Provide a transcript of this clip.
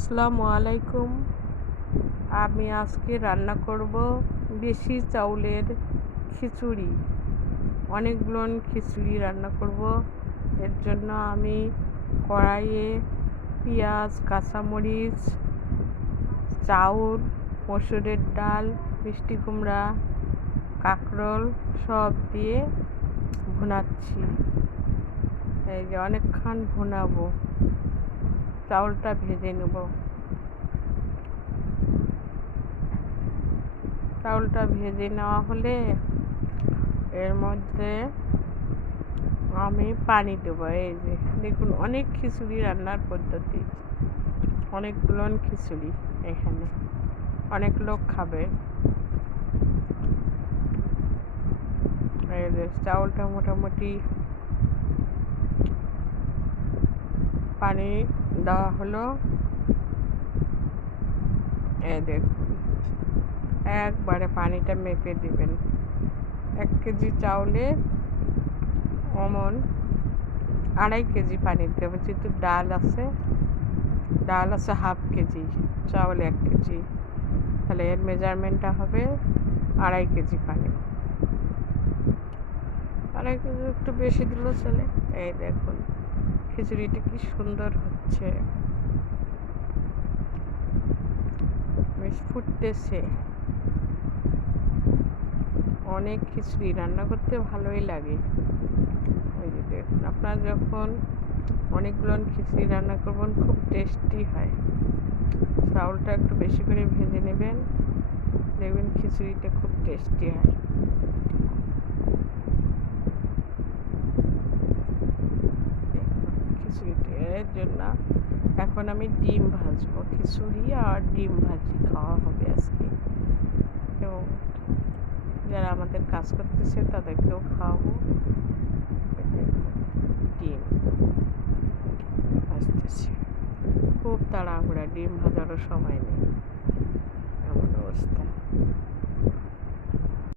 আসসালামু আলাইকুম। আমি আজকে রান্না করব দেশি চাউলের খিচুড়ি। অনেকগুলো খিচুড়ি রান্না করব। এর জন্য আমি কড়াইয়ে পেঁয়াজ, কাঁচামরিচ, চাউল, মসুরের ডাল, মিষ্টি কুমড়া, কাঁকরোল সব দিয়ে ভুনাচ্ছি। এই যে অনেকক্ষণ ভুনাবো। চাউলটা ভেজে নেব। চাউলটা ভেজে নেওয়া হলে এর মধ্যে আমি পানি দেবো। এই যে দেখুন, অনেক খিচুড়ি রান্নার পদ্ধতি, অনেকগুলো খিচুড়ি, এখানে অনেক লোক খাবে। এই যে চাউলটা মোটামুটি পানি দেওয়া হলো। এই দেখুন, একবারে পানিটা মেপে দিবেন। 1 কেজি চাউলে অমন 2.5 কেজি পানি দেবো। যেহেতু ডাল আছে 1/2 কেজি, চাউল 1 কেজি, তাহলে এর মেজারমেন্টটা হবে 2.5 কেজি পানি। 2.5 কেজি একটু বেশি দিলেও চলে। এই দেখুন খিচুড়িটা কি সুন্দর হচ্ছে, বেশ ফুটতেছে। অনেক খিচুড়ি রান্না করতে ভালোই লাগে। ওই যে দেখুন, আপনারা যখন অনেকগুলো খিচুড়ি রান্না করবেন খুব টেস্টি হয়। চাউলটা একটু বেশি করে ভেজে নেবেন, দেখবেন খিচুড়িটা খুব টেস্টি হয়। খিচুড়িটা এর জন্য এখন আমি ডিম ভাজবো। খিচুড়ি আর ডিম ভাজি খাওয়া হবে আজকে, এবং যারা আমাদের কাজ করতেছে তাদেরকেও খাওয়াবো। ডিম ভাজতেছি, খুব তাড়াহুড়া, ডিম ভাজারও সময় নেই, এমন অবস্থা।